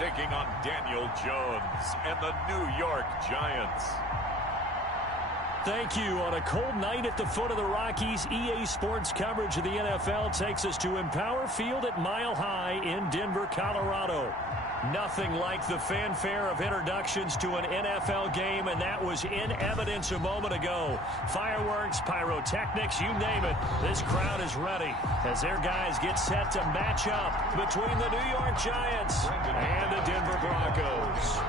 taking on Daniel Jones and the New York Giants. Thank you. On a cold night at the foot of the Rockies, EA Sports coverage of the NFL takes us to Empower Field at Mile High in Denver, Colorado. Nothing like the fanfare of introductions to an NFL game, and that was in evidence a moment ago. Fireworks, pyrotechnics, you name it. This crowd is ready as their guys get set to match up between the New York Giants and the Denver Broncos.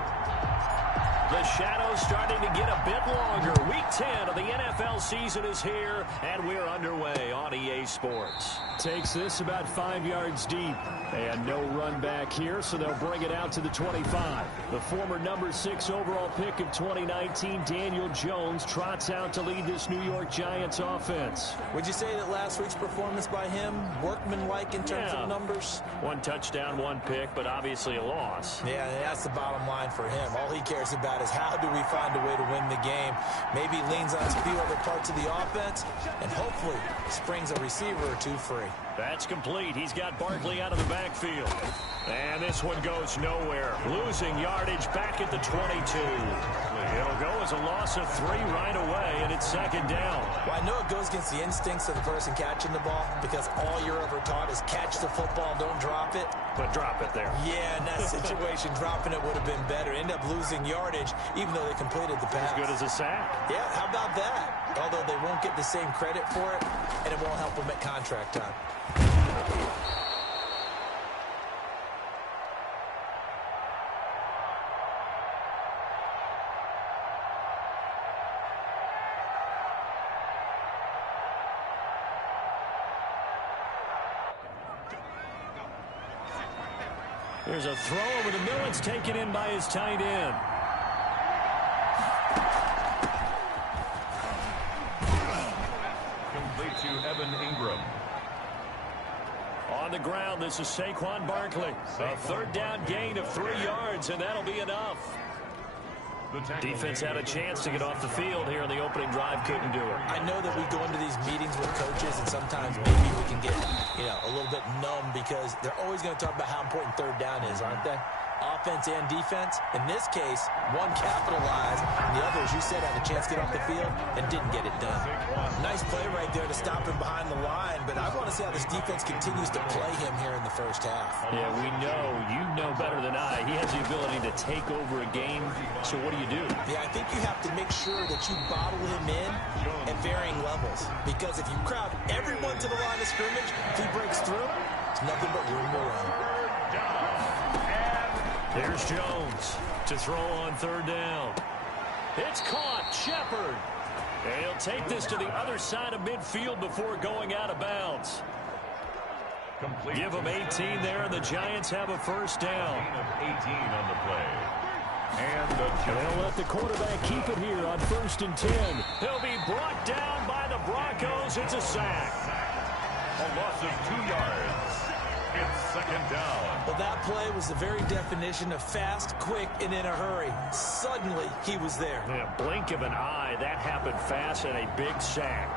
The shadow's starting to get a bit longer. Week 10 of the NFL season is here, and we're underway on EA Sports. Takes this about 5 yards deep. And no run back here, so they'll bring it out to the 25. The former number 6 overall pick of 2019, Daniel Jones, trots out to lead this New York Giants offense. Would you say that last week's performance by him, workmanlike in terms of numbers? 1 touchdown, 1 pick, but obviously a loss. Yeah, that's the bottom line for him. All he cares about is how do we find a way to win the game. Maybe he leans on a few other parts of the offense and hopefully springs a receiver or two free. That's complete. He's got Barkley out of the backfield. And this one goes nowhere. Losing yardage back at the 22. It'll go as a loss of 3 right away, and it's second down. Well, I know it goes against the instincts of the person catching the ball because all you're ever taught is catch the football, don't drop it. But drop it there. Yeah, in that situation, dropping it would have been better. End up losing yardage, even though they completed the pass. As good as a sack. Yeah, how about that? Although they won't get the same credit for it, and it won't help them at contract time. There's a throw over the middle. It's taken in by his tight end. Complete to Evan Ingram. On the ground, this is Saquon Barkley. A third down gain of 3 yards, and that'll be enough. Defense had a chance to get off the field here in the opening drive, couldn't do it. I know that we go into these meetings with coaches, and sometimes maybe we can get, a little bit numb because they're always going to talk about how important third down is, aren't they? Offense and defense. In this case, one capitalized, and the other, as you said, had a chance to get off the field and didn't get it done. Nice play right there to stop him behind the line, but I want to see how this defense continues to play him here in the first half. Yeah, you know better than I. He has the ability to take over a game, so what do you do? Yeah, I think you have to make sure that you bottle him in at varying levels, because if you crowd everyone to the line of scrimmage, if he breaks through, it's nothing but room to run. There's Jones to throw on third down. It's caught. Shepard. And he'll take this to the other side of midfield before going out of bounds. Give them 18 there, and the Giants have a first down. 18 on the play. And they'll let the quarterback keep it here on 1st and 10. He'll be brought down by the Broncos. It's a sack. A loss of 2 yards. It's second down. Well, that play was the very definition of fast, quick, and in a hurry. Suddenly, he was there. Yeah, blink of an eye. That happened fast and a big sack.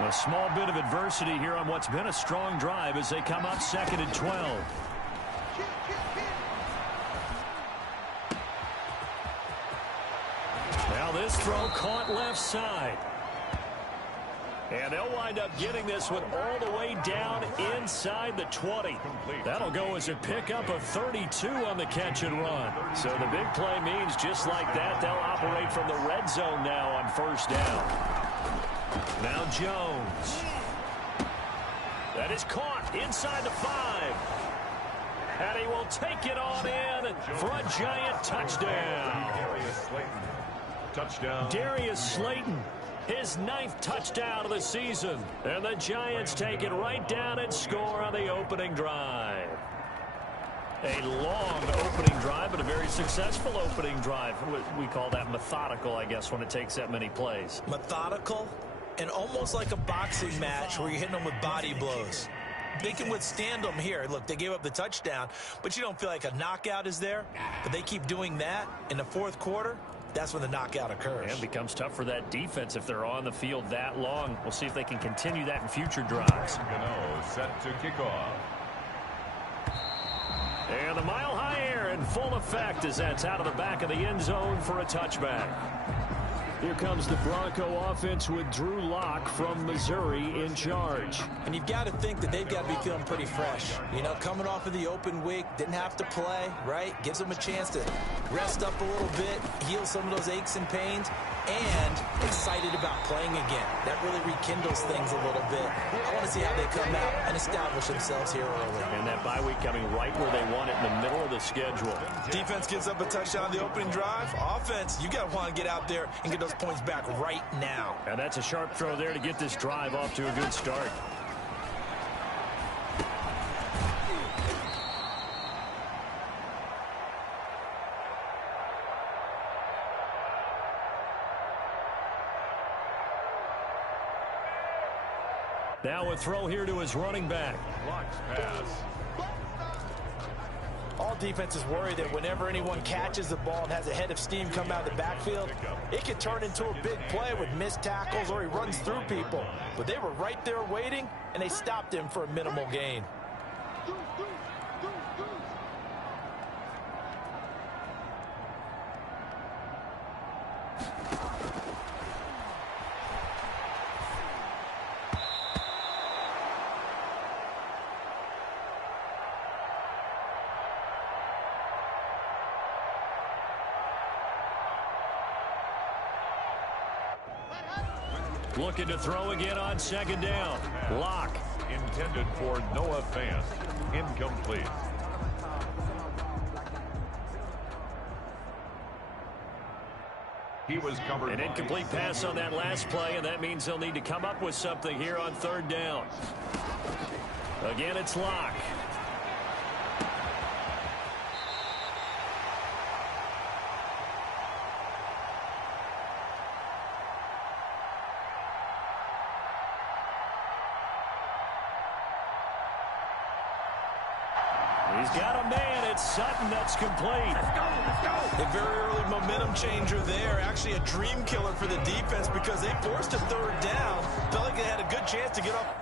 A small bit of adversity here on what's been a strong drive as they come up 2nd and 12. Now this throw caught left side. And they'll wind up getting this one all the way down inside the 20. That'll go as a pickup of 32 on the catch and run. So the big play means just like that, they'll operate from the red zone now on first down. Now Jones. That is caught inside the 5. And he will take it on in for a Giant touchdown. Darius Slayton, his 9th touchdown of the season. And the Giants take it right down and score on the opening drive. A long opening drive, but a very successful opening drive. We call that methodical, I guess, when it takes that many plays. Methodical and almost like a boxing match where you're hitting them with body blows. They can withstand them here. Look, they gave up the touchdown, but you don't feel like a knockout is there. But they keep doing that in the 4th quarter. that's when the knockout occurs. And it becomes tough for that defense if they're on the field that long. We'll see if they can continue that in future drives. Gano set to kick off. And the mile-high air in full effect as that's out of the back of the end zone for a touchback. Here comes the Bronco offense with Drew Lock from Missouri in charge. And you've got to think that they've got to be feeling pretty fresh. You know, coming off of the open week, didn't have to play, right? Gives them a chance to rest up a little bit, heal some of those aches and pains, and excited about playing again. That really rekindles things a little bit. I want to see how they come out and establish themselves here early. And that bye week coming right where they want it, in the middle of the schedule. Defense gives up a touchdown on the opening drive. Offense, you got to want to get out there and get those points back right now. And that's a sharp throw there to get this drive off to a good start. Now a throw here to his running back. Lock's pass. All defenses worry that whenever anyone catches the ball and has a head of steam come out of the backfield, it could turn into a big play with missed tackles or he runs through people. But they were right there waiting, and they stopped him for a minimal gain. Looking to throw again on second down. Lock. Intended for Noah Fant. Incomplete. He was covered. An incomplete pass on that last play, and that means they'll need to come up with something here on third down. Again, it's Lock. He's got a man. It's Sutton. That's complete. Let's go. Let's go. A very early momentum changer there. Actually a dream killer for the defense because they forced a third down. Felt like they had a good chance to get off.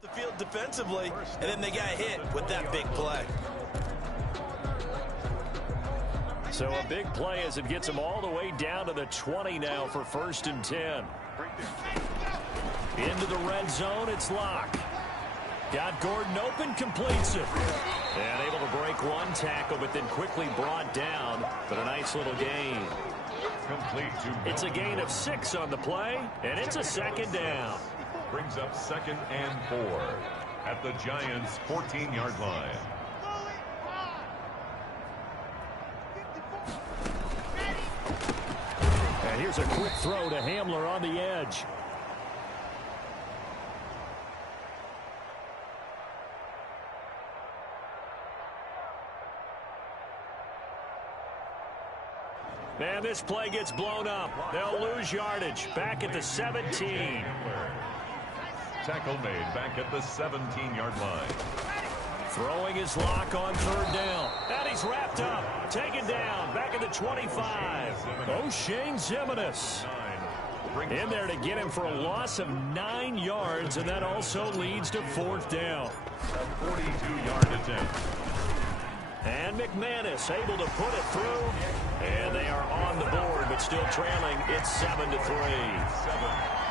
The field defensively, and then they got hit with that big play. So a big play as it gets them all the way down to the 20 now for 1st and 10. Into the red zone, it's Lock. Got Gordon open, completes it. And able to break one tackle, but then quickly brought down. But a nice little gain. Complete to It's a gain of 6 on the play, and it's a 2nd down. brings up 2nd and 4 at the Giants' 14-yard line. And here's a quick throw to Hamler on the edge. And this play gets blown up. They'll lose yardage. Back at the 17. Tackle made back at the 17-yard line. Throwing his Lock on 3rd down. And he's wrapped up. Taken down. Back at the 25. O'Shane Zimenez in there to get him for a loss of 9 yards. And that also leads to 4th down. A 42-yard attempt. And McManus able to put it through. And they are on the board, but still trailing. It's 7-3.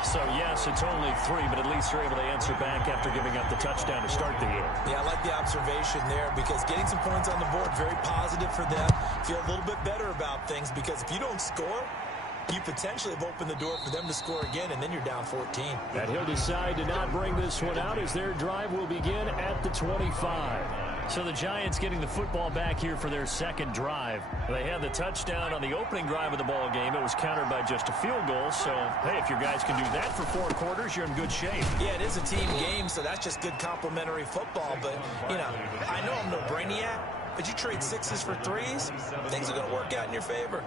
So, yes, it's only 3, but at least they're able to answer back after giving up the touchdown to start the game. Yeah, I like the observation there because getting some points on the board, very positive for them. Feel a little bit better about things because if you don't score, you potentially have opened the door for them to score again, and then you're down 14. And he'll decide to not bring this one out as their drive will begin at the 25. So the Giants getting the football back here for their second drive. They had the touchdown on the opening drive of the ball game. It was countered by just a field goal. So, hey, if your guys can do that for 4 quarters, you're in good shape. Yeah, it is a team game, so that's just good complimentary football. But, you know, I know I'm no brainiac, but you trade 6s for 3s, things are going to work out in your favor.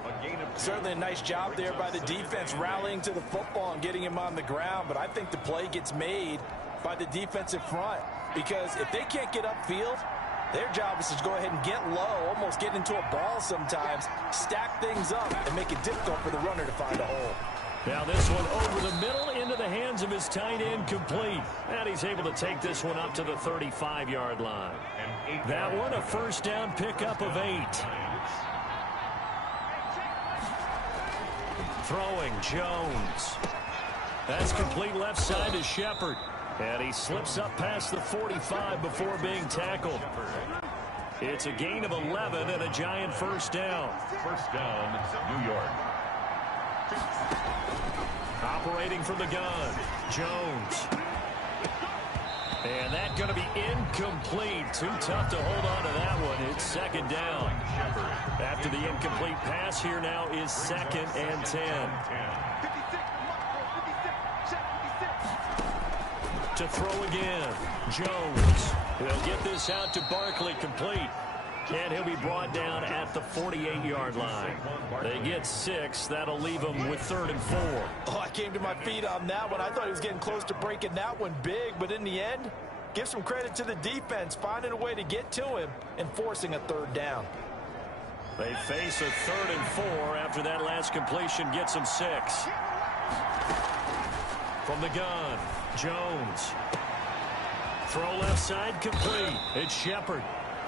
Certainly a nice job there by the defense rallying to the football and getting him on the ground. But I think the play gets made by the defensive front because if they can't get upfield, their job is to go ahead and get low, almost get into a ball sometimes, stack things up, and make it difficult for the runner to find a hole. Now this one over the middle into the hands of his tight end, complete. And he's able to take this one up to the 35-yard line. That one a first down pickup of 8. Throwing Jones. That's complete left side to Shepard. And he slips up past the 45 before being tackled. It's a gain of 11 and a Giant first down. First down, New York. Operating from the gun, Jones. And that's going to be incomplete. Too tough to hold on to that one. It's second down. After the incomplete pass, here now is 2nd and 10. To throw again, Jones. He'll get this out to Barkley, complete. And he'll be brought down at the 48-yard line. They get 6. That'll leave them with 3rd and 4. Oh, I came to my feet on that one. I thought he was getting close to breaking that one big, but in the end, give some credit to the defense, finding a way to get to him and forcing a 3rd down. They face a 3rd and 4 after that last completion gets them 6. From the gun, Jones. Throw left side, complete. It's Shepard.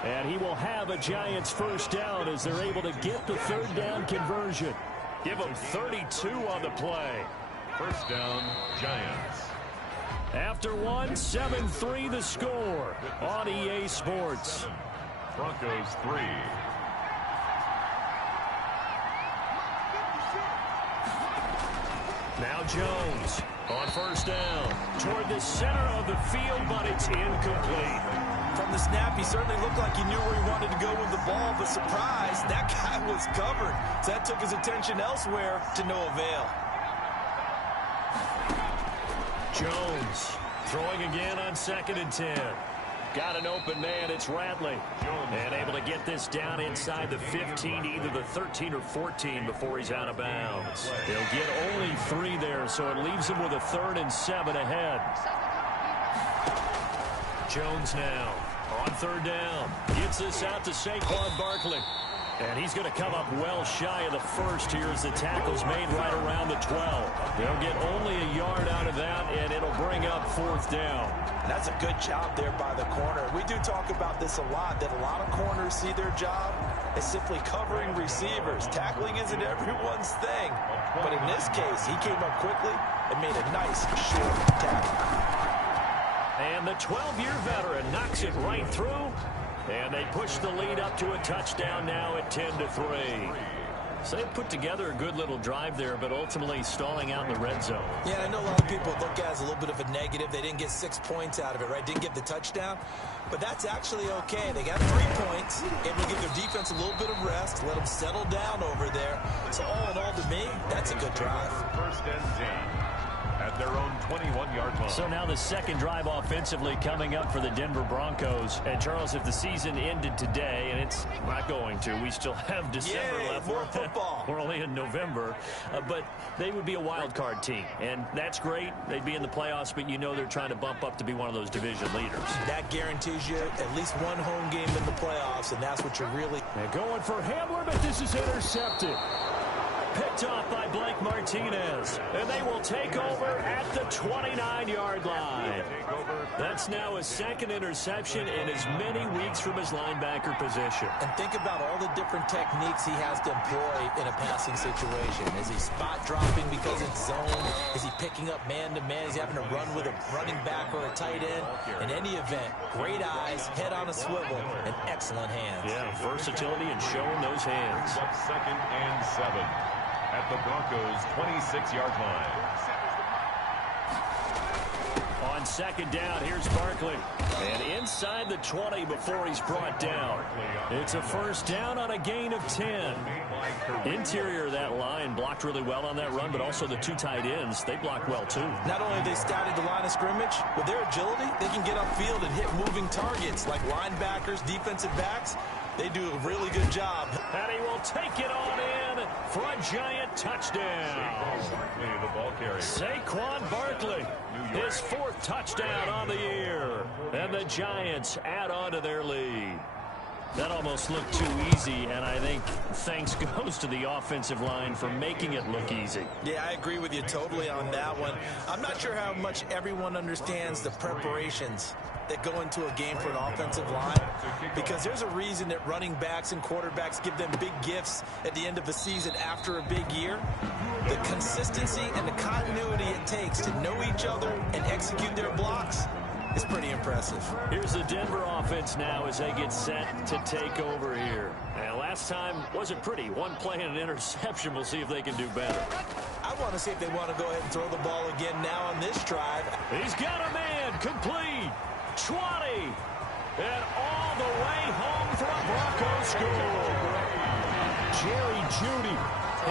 And he will have a Giants first down as they're able to get the 3rd down conversion. Give them 32 on the play. First down, Giants. After one, 7-3 the score on EA Sports. Broncos 3. Now Jones on first down toward the center of the field, but it's incomplete. From the snap, he certainly looked like he knew where he wanted to go with the ball, but surprise, that guy was covered. So that took his attention elsewhere to no avail. Jones throwing again on 2nd and 10. Got an open man, it's Ratley. And able to get this down inside the 15, either the 13 or 14 before he's out of bounds. He'll get only 3 there, so it leaves him with a 3rd and 7 ahead. Jones now on 3rd down. Gets this out to Saquon Barkley. And he's going to come up well shy of the first here as the tackle's made right around the 12. They'll get only a yard out of that, and it'll bring up 4th down. That's a good job there by the corner. We do talk about this a lot, that a lot of corners see their job as simply covering receivers. Tackling isn't everyone's thing. But in this case, he came up quickly and made a nice short tackle. And the 12-year veteran knocks it right through. And they push the lead up to a touchdown now at 10-3. So they put together a good little drive there, but ultimately stalling out in the red zone. Yeah, I know a lot of people look at it as a little bit of a negative. They didn't get 6 points out of it, right? Didn't get the touchdown. But that's actually okay. They got 3 points, able to give their defense a little bit of rest, let them settle down over there. So all in all, to me, that's a good drive. First and 10. At their own 21-yard line. So now the second drive offensively coming up for the Denver Broncos. And, Charles, if the season ended today, and it's not going to, we still have December left. More football. We're only in November. But they would be a wild card team. And that's great. They'd be in the playoffs, but you know they're trying to bump up to be one of those division leaders. That guarantees you at least one home game in the playoffs, and that's what you're really... They're going for Hamler, but this is intercepted. Picked off by Blake Martinez. And they will take over at the 29-yard line. Take over That's now his second interception in as many weeks from his linebacker position. And think about all the different techniques he has to employ in a passing situation. Is he spot dropping because it's zone? Is he picking up man-to-man? Is he having to run with a running back or a tight end? In any event, great eyes, head on a swivel, and excellent hands. Yeah, versatility and showing those hands. Up 2nd and 7 at the Broncos' 26-yard line. On 2nd down, here's Barkley. And inside the 20 before he's brought down. It's a first down on a gain of 10. Interior of that line blocked really well on that run, but also the 2 tight ends, they blocked well too. Not only have they scouted the line of scrimmage, with their agility, they can get upfield and hit moving targets like linebackers, defensive backs. They do a really good job. And he will take it on in for a giant touchdown. The ball carrier. Saquon Barkley, his 4th touchdown on the year. And the Giants add on to their lead. That almost looked too easy, and I think thanks goes to the offensive line for making it look easy. Yeah, I agree with you totally on that one. I'm not sure how much everyone understands the preparations that go into a game for an offensive line, because there's a reason that running backs and quarterbacks give them big gifts at the end of a season after a big year. The consistency and the continuity it takes to know each other and execute their blocks is pretty impressive. Here's the Denver offense now as they get set to take over here. And last time wasn't pretty. 1 play and an interception. We'll see if they can do better. I want to see if they want to go ahead and throw the ball again now on this drive. He's got a man complete. 20. And all the way home for a Broncos score. Jerry Jeudy,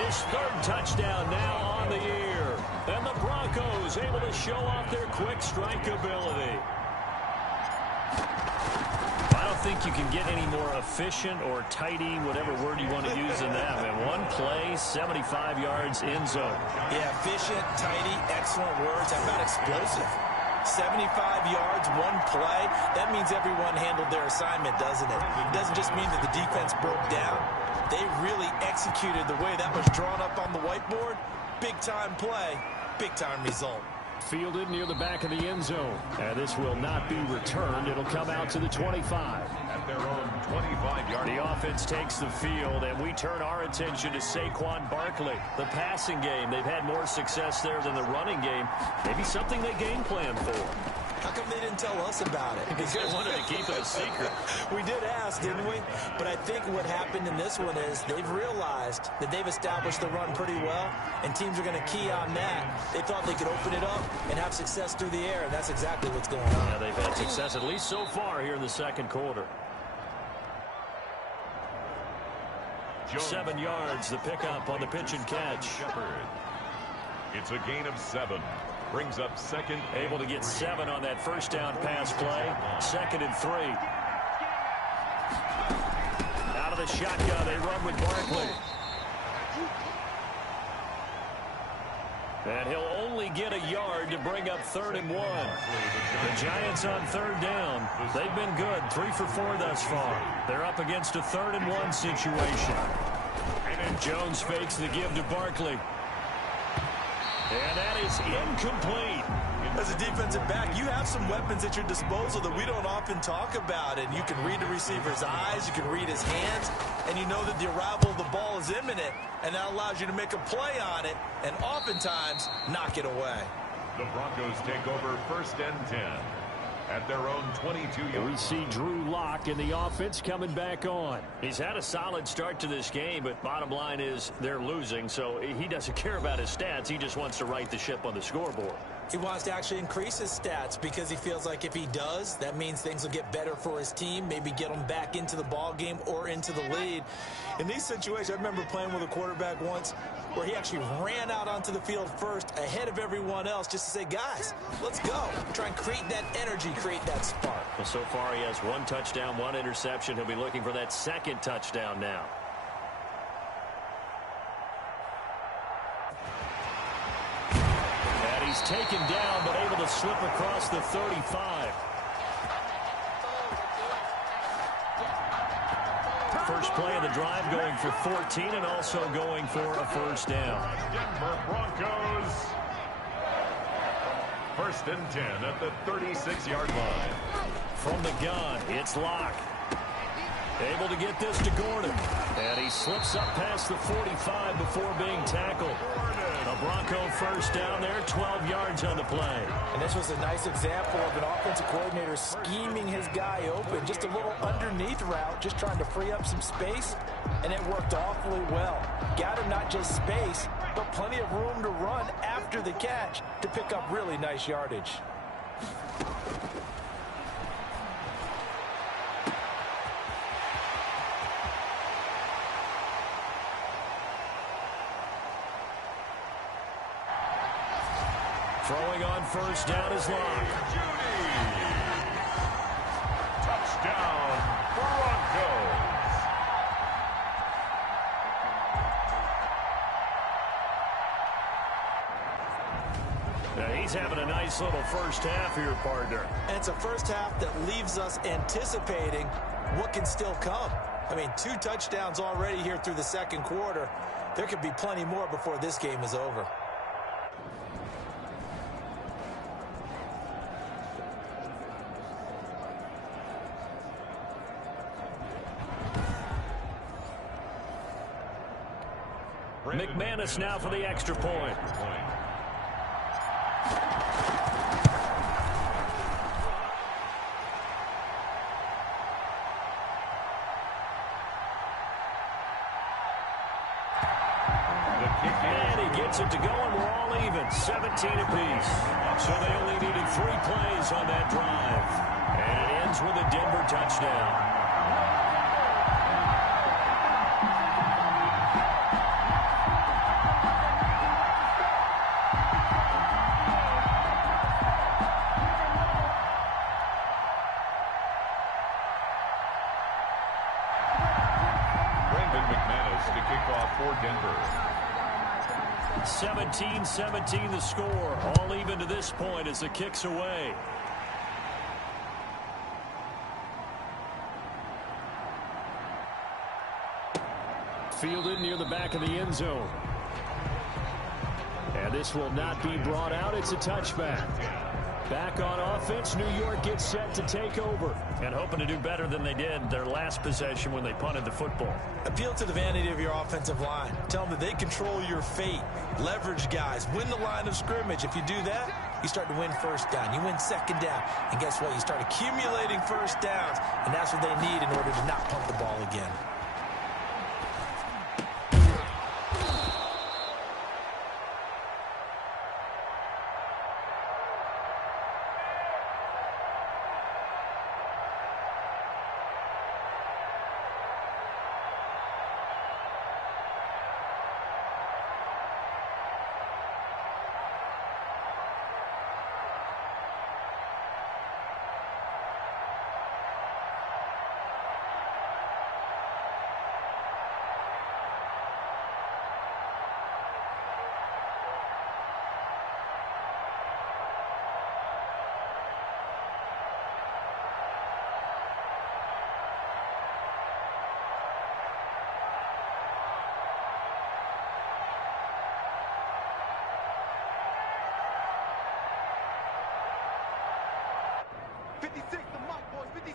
his 3rd touchdown now on the year. And the Broncos able to show off their quick strike ability. I don't think you can get any more efficient or tidy, whatever word you want to use in that. Man, 1 play, 75 yards in zone. Yeah, efficient, tidy, excellent words. How about explosive? 75 yards, 1 play. That means everyone handled their assignment, doesn't it? It doesn't just mean that the defense broke down. They really executed the way that was drawn up on the whiteboard. Big-time play, big-time result. Fielded near the back of the end zone. And this will not be returned. It'll come out to the 25. At their own 25-yard line. The offense takes the field, and we turn our attention to Saquon Barkley. The passing game, they've had more success there than the running game. Maybe something they game plan for. How come they didn't tell us about it? Because they wanted to keep it a secret. We did ask, didn't we? But I think what happened in this one is they've realized that they've established the run pretty well, and teams are going to key on that. They thought they could open it up and have success through the air, and that's exactly what's going on. Yeah, they've had success at least so far here in the 2nd quarter. 7 yards, the pickup on the pitch and catch. It's a gain of 7. Brings up 2nd. Able to get 7 on that first down pass play. 2nd and 3. Out of the shotgun, they run with Barkley. And he'll only get a yard to bring up 3rd and 1. The Giants on 3rd down. They've been good. 3 for 4 thus far. They're up against a 3rd and 1 situation. And Jones fakes the give to Barkley. And that is incomplete. As a defensive back, you have some weapons at your disposal that we don't often talk about. And you can read the receiver's eyes, you can read his hands, and you know that the arrival of the ball is imminent. And that allows you to make a play on it and oftentimes knock it away. The Broncos take over 1st and 10 at their own 22-yard. We see Drew Lock in the offense coming back on. He's had a solid start to this game, but bottom line is they're losing, so he doesn't care about his stats. He just wants to right the ship on the scoreboard. He wants to actually increase his stats because he feels like if he does, that means things will get better for his team, maybe get them back into the ball game or into the lead. In these situations, I remember playing with a quarterback once where he actually ran out onto the field first ahead of everyone else just to say, guys, let's go. Try and create that energy, create that spark. Well, so far he has 1 touchdown, 1 interception. He'll be looking for that 2nd touchdown now. And he's taken down but able to slip across the 35. First play of the drive going for 14 and also going for a first down. Denver Broncos First and 10 at the 36-yard line. From the gun, it's Locke. Able to get this to Gordon. And he slips up past the 45 before being tackled. A Bronco first down there, 12 yards on the play. And this was a nice example of an offensive coordinator scheming his guy open. Just a little underneath route, just trying to free up some space, and it worked awfully well. Got him not just space, but plenty of room to run after the catch to pick up really nice yardage. Throwing on first down is Locke. Touchdown, Broncos. Now he's having a nice little first half here, partner. And it's a first half that leaves us anticipating what can still come. I mean, 2 touchdowns already here through the second quarter. There could be plenty more before this game is over. McManus now for the extra point. And he gets it to go, and we're all even, 17 apiece. So they only needed 3 plays on that drive. And it ends with a Denver touchdown. McManus to kick off for Denver. 17-17 the score. All even to this point as the kick's away. Fielded near the back of the end zone. And this will not be brought out. It's a touchback. Back on offense, New York gets set to take over. And hoping to do better than they did their last possession when they punted the football. Appeal to the vanity of your offensive line. Tell them that they control your fate. Leverage guys. Win the line of scrimmage. If you do that, you start to win first down. You win second down. And guess what? You start accumulating first downs. And that's what they need in order to not punt the ball again. The mark, boys. 50.